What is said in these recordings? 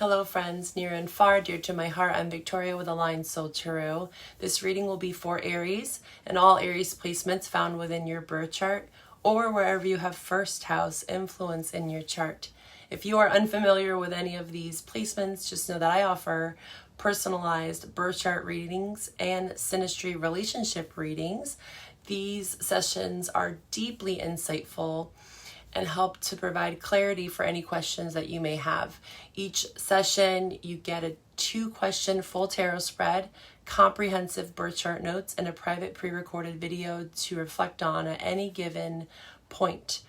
Hello friends, near and far, dear to my heart. I'm Victoria with Aligned Soul Tarot. This reading will be for Aries and all Aries placements found within your birth chart or wherever you have first house influence in your chart. If you are unfamiliar with any of these placements, just know that I offer personalized birth chart readings and synastry relationship readings. These sessions are deeply insightful and help to provide clarity for any questions that you may have. Each session, you get a 2-question full tarot spread, comprehensive birth chart notes, and a private pre-recorded video to reflect on at any given point.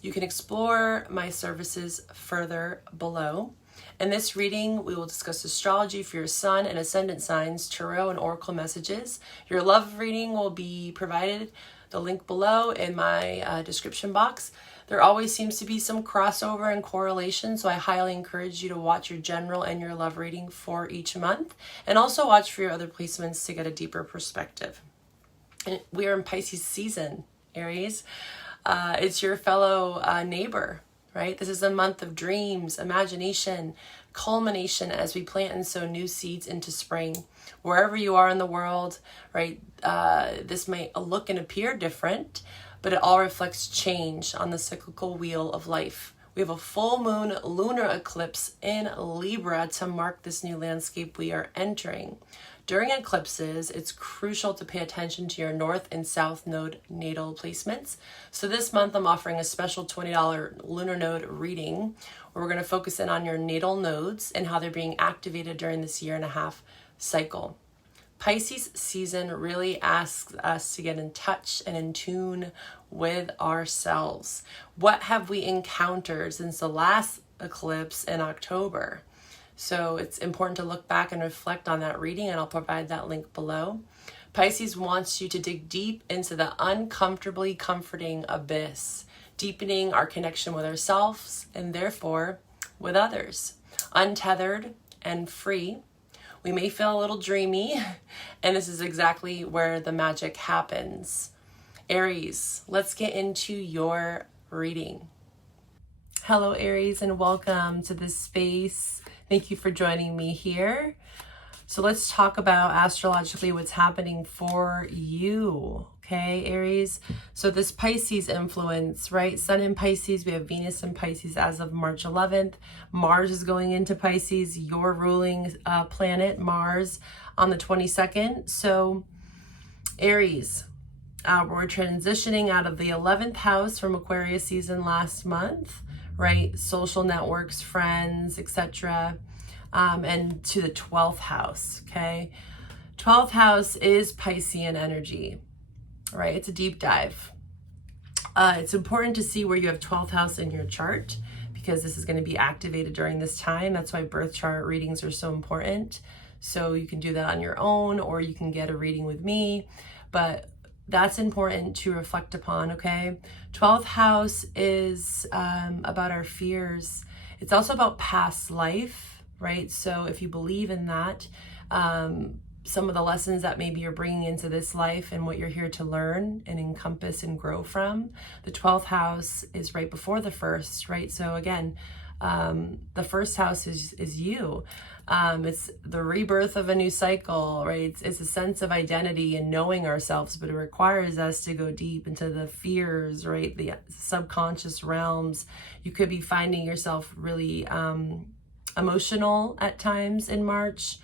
You can explore my services further below. In this reading, we will discuss astrology for your sun and ascendant signs, tarot and oracle messages. Your love reading will be provided, the link below in my description box. There always seems to be some crossover and correlation, so I highly encourage you to watch your general and your love reading for each month, and also watch for your other placements to get a deeper perspective. And we are in Pisces season, Aries. It's your fellow neighbor, right? This is a month of dreams, imagination, culmination as we plant and sow new seeds into spring. Wherever you are in the world, right, this may look and appear different, but it all reflects change on the cyclical wheel of life. We have a full moon lunar eclipse in Libra to mark this new landscape we are entering. During eclipses, it's crucial to pay attention to your north and south node natal placements. So this month, I'm offering a special $20 lunar node reading where we're going to focus in on your natal nodes and how they're being activated during this 1.5-year cycle. Pisces season really asks us to get in touch and in tune with ourselves. What have we encountered since the last eclipse in October? So it's important to look back and reflect on that reading, and I'll provide that link below. Pisces wants you to dig deep into the uncomfortably comforting abyss, deepening our connection with ourselves and therefore with others. Untethered and free. We may feel a little dreamy, and this is exactly where the magic happens. Aries, let's get into your reading. Hello, Aries, and welcome to this space. Thank you for joining me here. So let's talk about astrologically what's happening for you. Okay, Aries. So this Pisces influence, right? Sun in Pisces, we have Venus in Pisces as of March 11th. Mars is going into Pisces, your ruling planet, Mars, on the 22nd. So Aries, we're transitioning out of the 11th house from Aquarius season last month, right? Social networks, friends, etc. And to the 12th house, okay? 12th house is Piscean energy. Right, it's a deep dive. It's important to see where you have 12th house in your chart because this is going to be activated during this time. That's why birth chart readings are so important. So you can do that on your own or you can get a reading with me, but that's important to reflect upon, okay? 12th house is about our fears. It's also about past life, right? So if you believe in that, some of the lessons that maybe you're bringing into this life and what you're here to learn and encompass and grow from. The 12th house is right before the first, right? So again, the first house is you. It's the rebirth of a new cycle, right? It's a sense of identity and knowing ourselves, but it requires us to go deep into the fears, right? The subconscious realms. You could be finding yourself really emotional at times in March.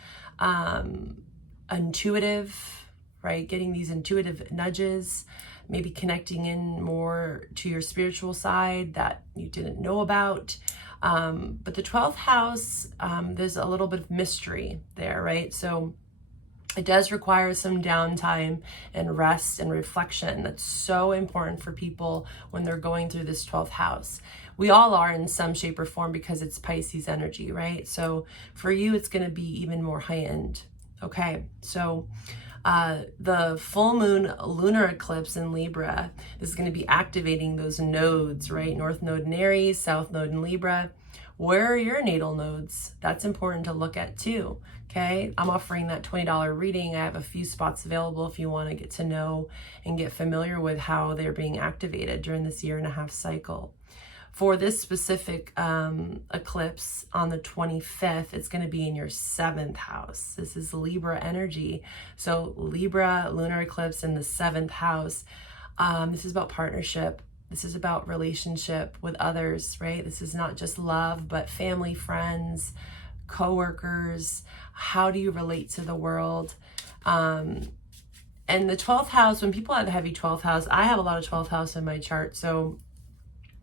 Intuitive, right? Getting these intuitive nudges, maybe connecting in more to your spiritual side that you didn't know about. But the 12th house, there's a little bit of mystery there, right? So it does require some downtime and rest and reflection. That's so important for people when they're going through this 12th house. We all are in some shape or form because it's Pisces energy, right? So for you, it's going to be even more heightened. Okay, so the full moon lunar eclipse in Libra is going to be activating those nodes, right? North node in Aries, south node in Libra. Where are your natal nodes? That's important to look at too, okay? I'm offering that $20 reading. I have a few spots available if you want to get to know and get familiar with how they're being activated during this 1.5-year cycle. For this specific eclipse on the 25th, it's going to be in your 7th house. This is Libra energy. So Libra, lunar eclipse in the 7th house. This is about partnership. This is about relationship with others, right? This is not just love, but family, friends, co-workers. How do you relate to the world? And the 12th house, when people have heavy 12th house, I have a lot of 12th house in my chart. So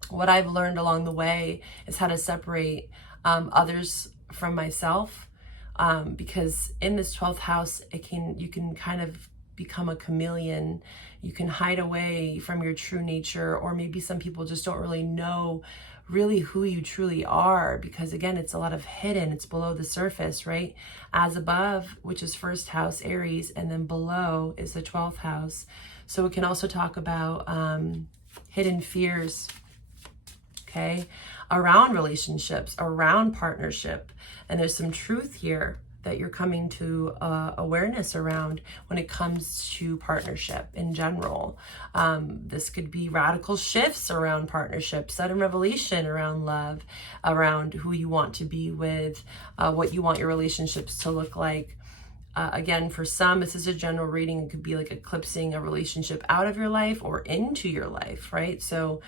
what I've learned along the way is how to separate others from myself, because in this 12th house, you can kind of become a chameleon. You can hide away from your true nature, or maybe some people just don't really know really who you truly are, because again, it's a lot of hidden, it's below the surface, right? As above, which is first house, Aries, and then below is the 12th house. So it can also talk about hidden fears, okay, around relationships, around partnership. And there's some truth here that you're coming to awareness around when it comes to partnership in general. This could be radical shifts around partnership, sudden revelation around love, around who you want to be with, what you want your relationships to look like. Again, for some, this is a general reading. It could be like eclipsing a relationship out of your life or into your life, right? So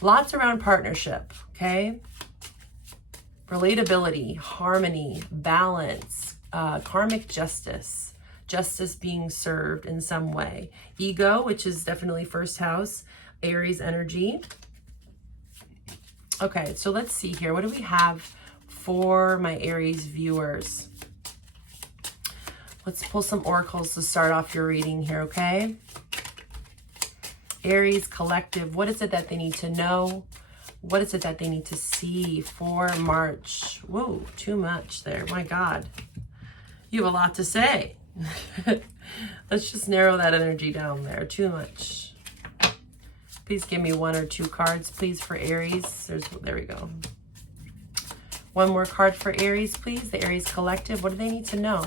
lots around partnership, okay? Relatability, harmony, balance, karmic justice, justice being served in some way. Ego, which is definitely first house, Aries energy. Okay, so let's see here. What do we have for my Aries viewers? Let's pull some oracles to start off your reading here, okay? Aries collective, what is it that they need to know? What is it that they need to see for March? Whoa, too much there. My God. You have a lot to say. Let's just narrow that energy down there. Too much. Please give me 1 or 2 cards, please, for Aries. There we go. One more card for Aries, please. The Aries collective. What do they need to know?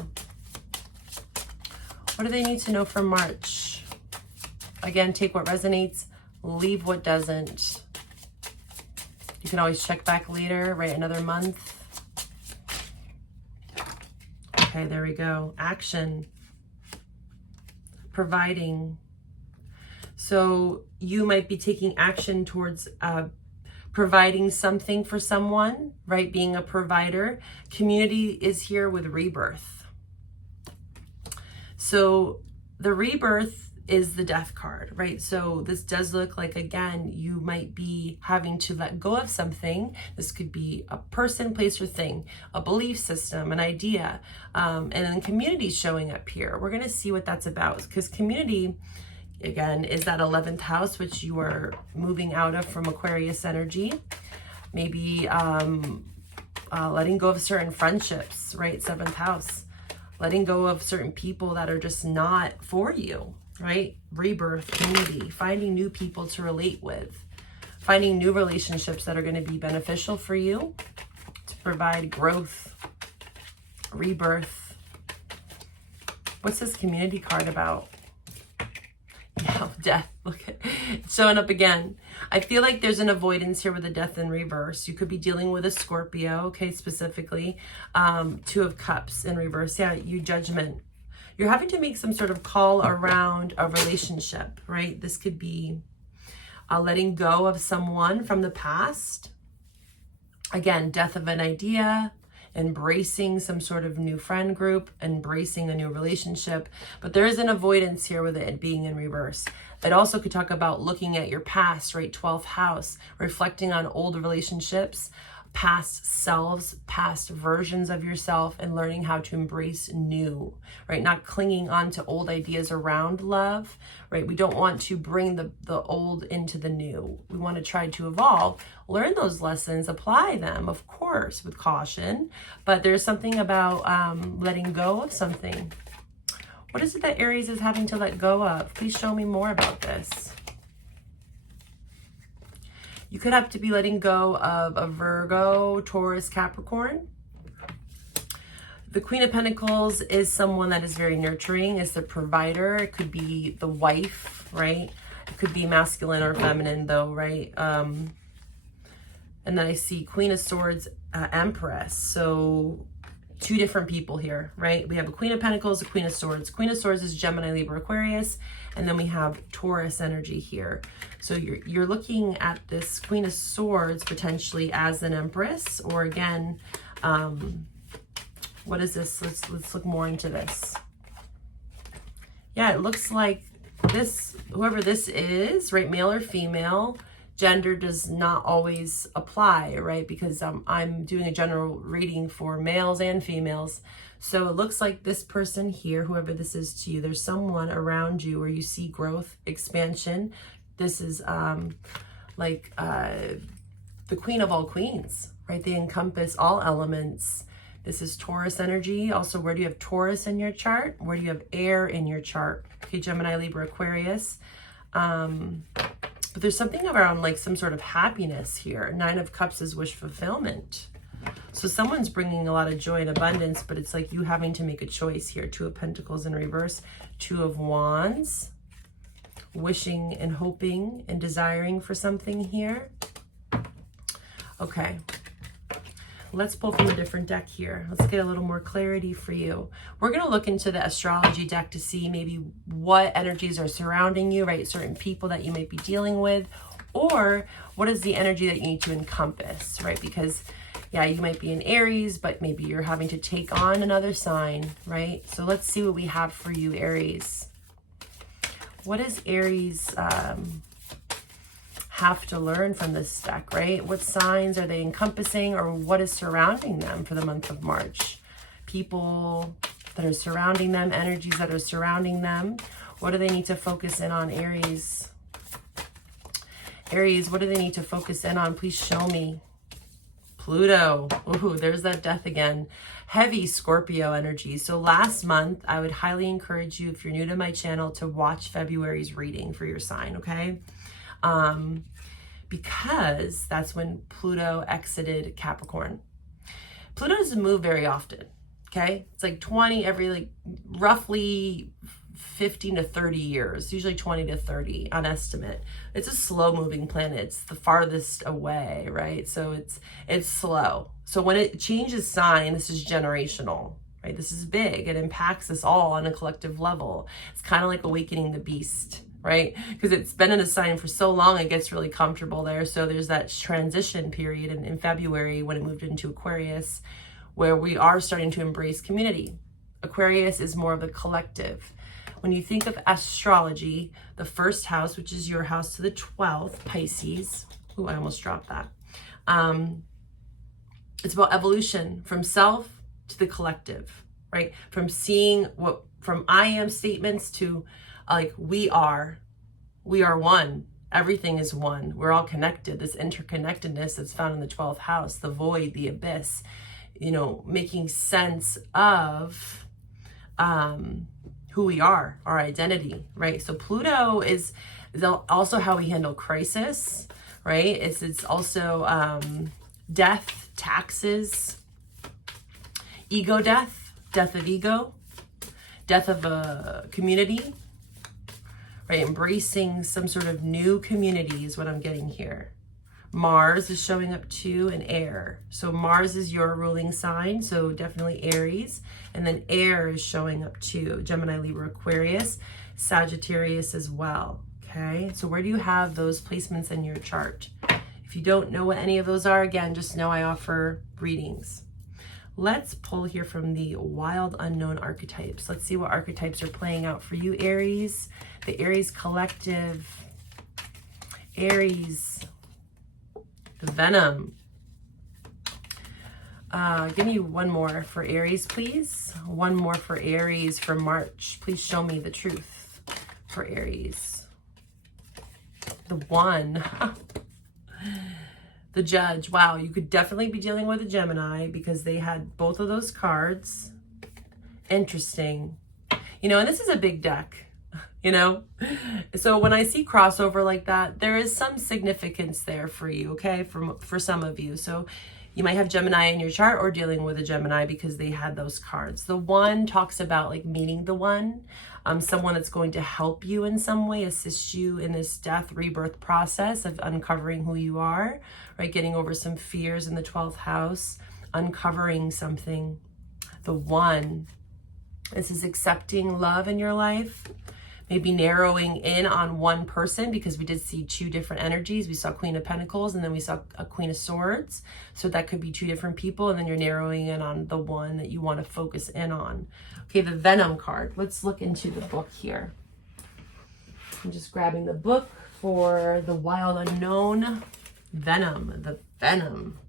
What do they need to know for March? Again, take what resonates, leave what doesn't. You can always check back later, write another month. Okay, there we go. Action. Providing. So you might be taking action towards providing something for someone, right? Being a provider. Community is here with rebirth. So the rebirth is the death card, right? So this does look like, again, you might be having to let go of something. This could be a person, place, or thing, a belief system, an idea, and then community showing up here. We're going to see what that's about, because community, again, is that 11th house, which you are moving out of from Aquarius energy. Maybe letting go of certain friendships, right? 7th house. Letting go of certain people that are just not for you, right? Rebirth, community, finding new people to relate with, finding new relationships that are going to be beneficial for you to provide growth, rebirth. What's this community card about? Yeah, death. Look at it showing up again. I feel like there's an avoidance here with the death in reverse. You could be dealing with a Scorpio, okay, specifically. 2 of Cups in reverse. Yeah, you judgment. You're having to make some sort of call around a relationship, right? This could be letting go of someone from the past. Again, death of an idea, embracing some sort of new friend group, embracing a new relationship. But there is an avoidance here with it being in reverse. It also could talk about looking at your past, right? 12th house, reflecting on old relationships, past selves, past versions of yourself, and learning how to embrace new, right? Not clinging on to old ideas around love, right? We don't want to bring the old into the new. We want to try to evolve, learn those lessons, apply them, of course, with caution, but there's something about letting go of something. What is it that Aries is having to let go of? Please show me more about this. You could have to be letting go of a Virgo, Taurus, Capricorn. The Queen of Pentacles is someone that is very nurturing, is the provider. It could be the wife, right? It could be masculine or feminine though, right? And then I see Queen of Swords, Empress. So 2 different people here, right? We have a Queen of Pentacles, a Queen of Swords. Queen of Swords is Gemini, Libra, Aquarius. And then we have Taurus energy here. So you're looking at this Queen of Swords potentially as an Empress, or again, what is this? Let's look more into this. Yeah, it looks like this, whoever this is, right, male or female, gender does not always apply, right? Because I'm doing a general reading for males and females. So it looks like this person here, whoever this is to you, there's someone around you where you see growth, expansion. This is the Queen of all queens, right? They encompass all elements. This is Taurus energy. Also, where do you have Taurus in your chart? Where do you have air in your chart? Okay, Gemini, Libra, Aquarius. But there's something around like some sort of happiness here. 9 of Cups is wish fulfillment. So someone's bringing a lot of joy and abundance, but it's like you having to make a choice here. 2 of Pentacles in reverse, 2 of Wands. Wishing and hoping and desiring for something here. Okay. Let's pull from a different deck here. Let's get a little more clarity for you. We're going to look into the astrology deck to see maybe what energies are surrounding you, right? Certain people that you might be dealing with, or what is the energy that you need to encompass, right? Because, yeah, you might be in Aries, but maybe you're having to take on another sign, right? So let's see what we have for you, Aries. What does Aries have to learn from this deck, right? What signs are they encompassing, or what is surrounding them for the month of March? People that are surrounding them, energies that are surrounding them. What do they need to focus in on, Aries? Aries, what do they need to focus in on? Please show me. Pluto. Ooh, there's that death again. Heavy Scorpio energy. So last month, I would highly encourage you, if you're new to my channel, to watch February's reading for your sign, okay? Because that's when Pluto exited Capricorn. Pluto doesn't move very often, okay? It's like 20 every, like, roughly 15 to 30 years, usually 20 to 30 on estimate. It's a slow moving planet. It's the farthest away, right? So it's slow. So when it changes sign, this is generational, right? This is big. It impacts us all on a collective level. It's kind of like awakening the beast, right? Because it's been in a sign for so long, it gets really comfortable there. So there's that transition period in February when it moved into Aquarius, where we are starting to embrace community. Aquarius is more of the collective. When you think of astrology, the first house, which is your house to the 12th, Pisces. Ooh, I almost dropped that. It's about evolution from self to the collective, right? From seeing from I am statements to like we are one. Everything is one. We're all connected. This interconnectedness that's found in the 12th house, the void, the abyss, you know, making sense of who we are, our identity, right? So Pluto is also how we handle crisis, right? It's also death, taxes, ego death, death of ego, death of a community, right? Embracing some sort of new community is what I'm getting here. Mars is showing up too in air. So Mars is your ruling sign, so definitely Aries. And then air is showing up too. Gemini, Libra, Aquarius, Sagittarius as well. Okay, so where do you have those placements in your chart? If you don't know what any of those are, again, just know I offer readings. Let's pull here from the wild unknown archetypes. Let's see what archetypes are playing out for you, Aries. The Aries collective. Aries. The Venom. Give me one more for Aries, please. One more for Aries for March. Please show me the truth for Aries. The One. The Judge. Wow, you could definitely be dealing with a Gemini because they had both of those cards. Interesting. You know, and this is a big deck. You know, so when I see crossover like that, there is some significance there for you, okay, for some of you. So You might have Gemini in your chart or dealing with a Gemini because they had those cards. The one talks about like meeting the one, someone that's going to help you in some way, assist you in this death rebirth process of uncovering who you are, right? Getting over some fears in the 12th house, uncovering something. The one, this is accepting love in your life. Maybe narrowing in on one person, because we did see two different energies. We saw Queen of Pentacles and then we saw a Queen of Swords. So that could be two different people, and then you're narrowing in on the one that you want to focus in on. Okay, the Venom card. Let's look into the book here. I'm just grabbing the book for the Wild Unknown. Venom, the Venom.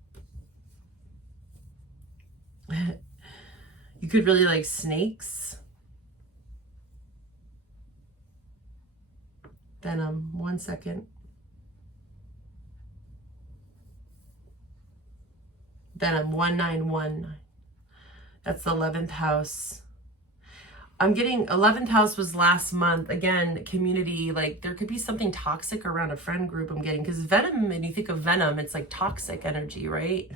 You could really like snakes. Venom, 1 second. Venom, 1919. That's the 11th house. I'm getting 11th house was last month. Again, community, like there could be something toxic around a friend group I'm getting, because Venom, when you think of Venom, it's like toxic energy, right?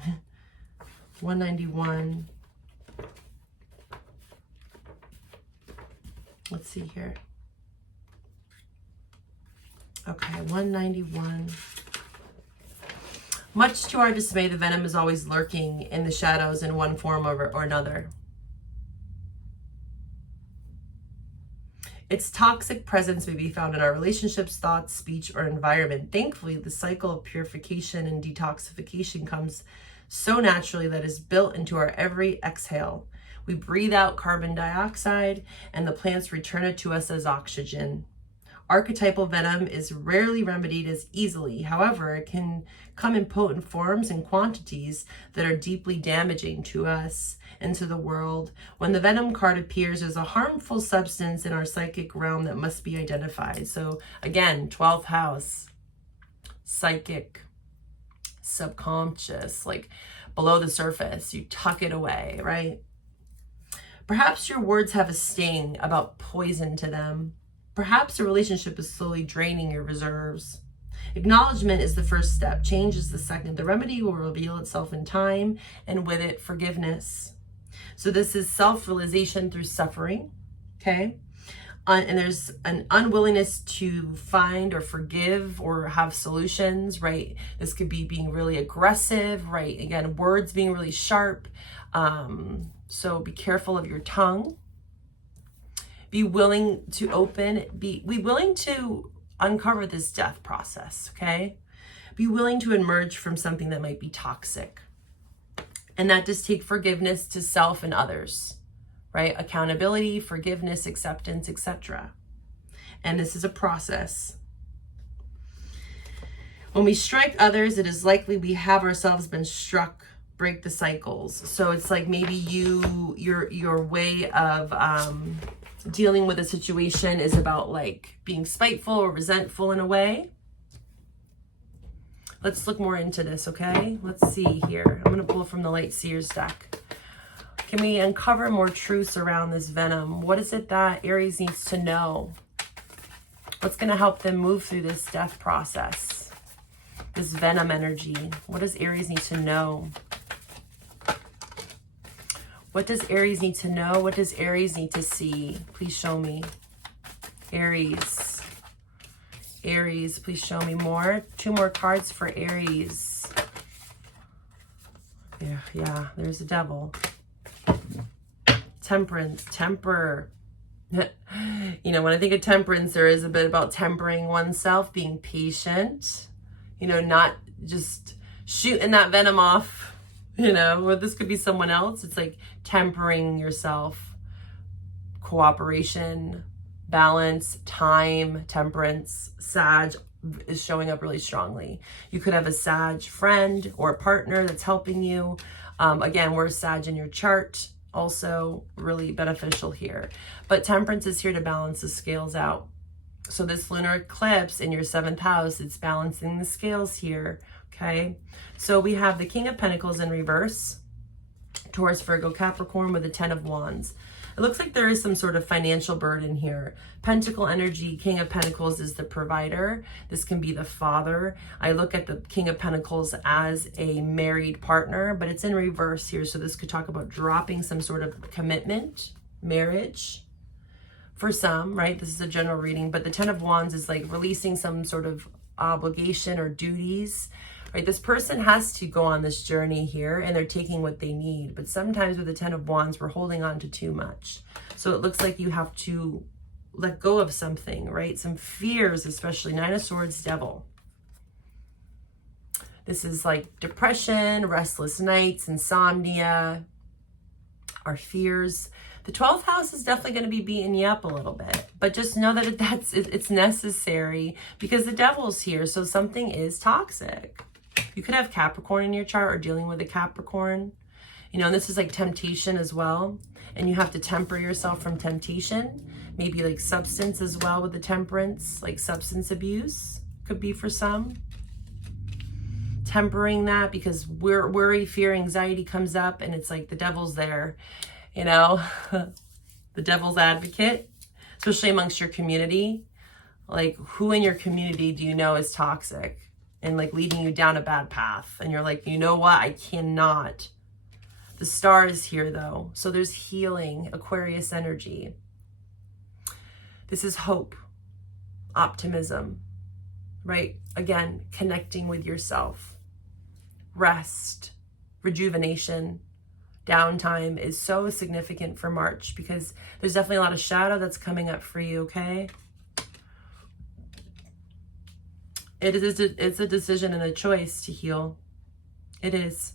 191. Let's see here. Okay, 191. Much to our dismay, the venom is always lurking in the shadows in one form or another. Its toxic presence may be found in our relationships, thoughts, speech, or environment. Thankfully, the cycle of purification and detoxification comes so naturally that is built into our every exhale. We breathe out carbon dioxide, and the plants return it to us as oxygen. Archetypal venom is rarely remedied as easily. However, it can come in potent forms and quantities that are deeply damaging to us and to the world. When the venom card appears, there's a harmful substance in our psychic realm that must be identified. So again, 12th house, psychic, subconscious, like below the surface, you tuck it away, right? Perhaps your words have a sting about poison to them. Perhaps a relationship is slowly draining your reserves. Acknowledgement is the first step. Change is the second. The remedy will reveal itself in time, and with it, forgiveness. So this is self-realization through suffering, okay? And there's an unwillingness to find or forgive or have solutions, right? This could be being really aggressive, right? Again, words being really sharp. So be careful of your tongue. Be willing to open, be willing to uncover this death process, okay? Be willing to emerge from something that might be toxic. And that does take forgiveness to self and others, right? Accountability, forgiveness, acceptance, etc. And this is a process. When we strike others, it is likely we have ourselves been struck. Break the cycles. So it's like maybe your way of dealing with a situation is about like being spiteful or resentful in a way. Let's look more into this, okay? Let's see here. I'm going to pull from the Light Seers deck. Can we uncover more truths around this venom? What is it that Aries needs to know? What's going to help them move through this death process? This venom energy. What does Aries need to know? What does Aries need to know? What does Aries need to see? Please show me. Aries. Aries, please show me more. 2 more cards for Aries. Yeah, there's the devil. Temperance, temper. You know, when I think of temperance, there is a bit about tempering oneself, being patient, you know, not just shooting that venom off, you know, or this could be someone else. It's like tempering yourself, cooperation, balance, time, temperance. Sag is showing up really strongly. You could have a Sag friend or a partner that's helping you. Again, where's Sag in your chart? Also really beneficial here. But temperance is here to balance the scales out. So this lunar eclipse in your 7th house, it's balancing the scales here, okay? So we have the King of Pentacles in reverse, Taurus, Virgo, Capricorn with the 10 of Wands. It looks like there is some sort of financial burden here. Pentacle energy, King of Pentacles is the provider. This can be the father. I look at the King of Pentacles as a married partner, but it's in reverse here. So this could talk about dropping some sort of commitment, marriage for some, right? This is a general reading, but the 10 of Wands is like releasing some sort of obligation or duties, right? This person has to go on this journey here and they're taking what they need. But sometimes with the 10 of Wands, we're holding on to too much. So it looks like you have to let go of something, right? Some fears, especially 9 of Swords, Devil. This is like depression, restless nights, insomnia, our fears. The 12th house is definitely going to be beating you up a little bit, but just know that it's necessary because the devil's here. So something is toxic. You could have Capricorn in your chart or dealing with a Capricorn, you know, and this is like temptation as well. And you have to temper yourself from temptation, maybe like substance as well with the temperance, like substance abuse could be for some. Tempering that because worry, fear, anxiety comes up and it's like the devil's there, you know, the devil's advocate, especially amongst your community. Like who in your community do you know is toxic and like leading you down a bad path? And you're like, you know what? I cannot. The star is here though. So there's healing, Aquarius energy. This is hope, optimism, right? Again, connecting with yourself. Rest, rejuvenation, downtime is so significant for March because there's definitely a lot of shadow that's coming up for you, okay? It's a decision and a choice to heal. It is.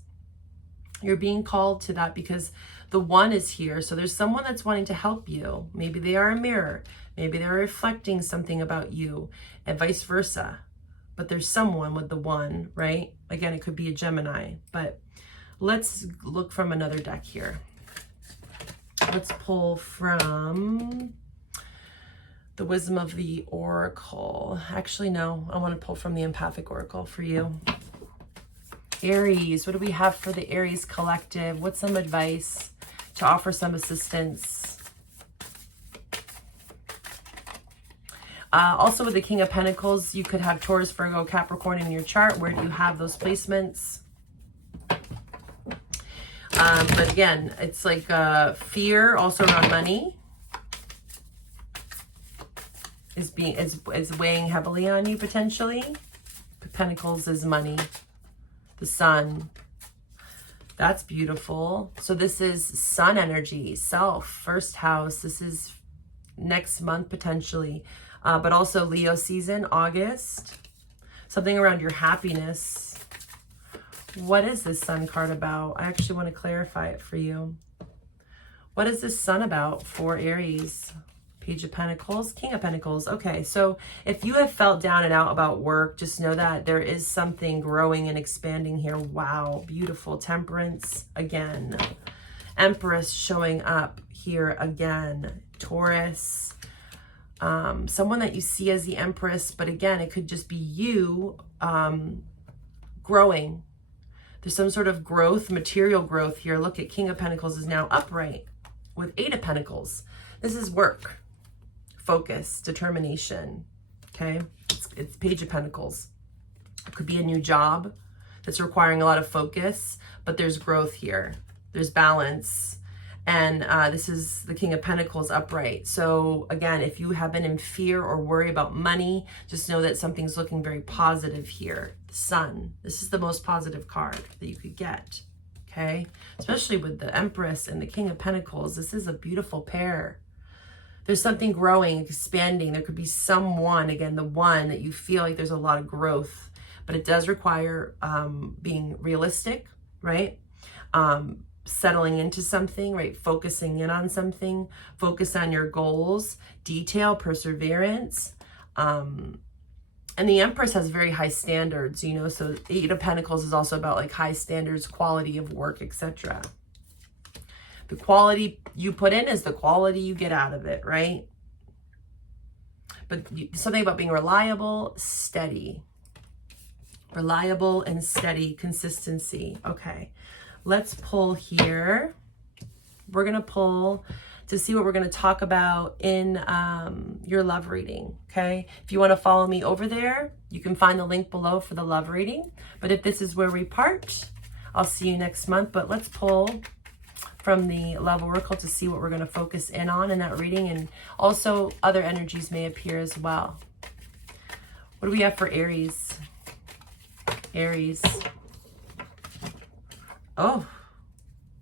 You're being called to that because the one is here. So there's someone that's wanting to help you. Maybe they are a mirror. Maybe they're reflecting something about you and vice versa. But there's someone with the one, right? Again, it could be a Gemini, but let's look from another deck here. Let's pull from the Wisdom of the Oracle. Actually, no, I want to pull from the Empathic Oracle for you. Aries, what do we have for the Aries collective? What's some advice to offer some assistance? Also with the King of Pentacles, you could have Taurus, Virgo, Capricorn in your chart. Where do you have those placements? But again, it's like fear also around money is weighing heavily on you potentially. Pentacles is money. The Sun. That's beautiful. So this is Sun energy, self, first house. This is next month potentially. But also Leo season, August. Something around your happiness. What is this Sun card about? I actually want to clarify it for you. What is this Sun about for Aries? Page of Pentacles, King of Pentacles. Okay, so if you have felt down and out about work, just know that there is something growing and expanding here. Wow, beautiful. Temperance again. Empress showing up here again. Taurus. Someone that you see as the Empress, but again, it could just be you growing. There's some sort of growth, material growth here. Look at King of Pentacles is now upright with 8 of Pentacles. This is work, focus, determination, okay? It's Page of Pentacles. It could be a new job that's requiring a lot of focus, but there's growth here. There's balance. And this is the King of Pentacles upright. So again, if you have been in fear or worry about money, just know that something's looking very positive here. The Sun. This is the most positive card that you could get. Okay? Especially with the Empress and the King of Pentacles. This is a beautiful pair. There's something growing, expanding. There could be someone, again, the one that you feel like there's a lot of growth. But it does require being realistic, right? Settling into something, right? Focusing in on something, focus on your goals, detail, perseverance. And the Empress has very high standards, you know, so 8 of Pentacles is also about like high standards, quality of work, etc. The quality you put in is the quality you get out of it, right? But something about being reliable, steady. Reliable and steady, consistency. Okay. Let's pull here. We're going to pull to see what we're going to talk about in your love reading, okay? If you want to follow me over there, you can find the link below for the love reading. But if this is where we part, I'll see you next month. But let's pull from the Love Oracle to see what we're going to focus in on in that reading. And also other energies may appear as well. What do we have for Aries? Aries. Oh,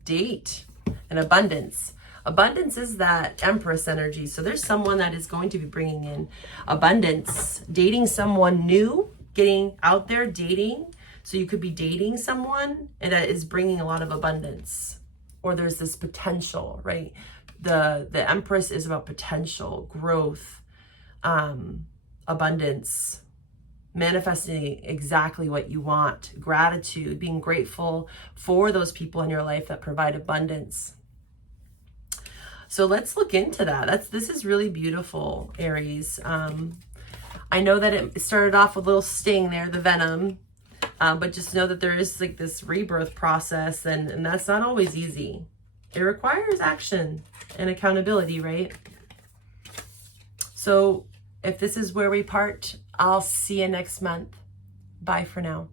date and abundance. Abundance is that Empress energy. So there's someone that is going to be bringing in abundance, dating someone new, getting out there, dating. So you could be dating someone and that is bringing a lot of abundance, or there's this potential, right? The Empress is about potential, growth, abundance, manifesting exactly what you want, gratitude, being grateful for those people in your life that provide abundance. So let's look into that. This is really beautiful, Aries. I know that it started off with a little sting there, the venom, but just know that there is like this rebirth process, and that's not always easy. It requires action and accountability, right? So if this is where we part, I'll see you next month. Bye for now.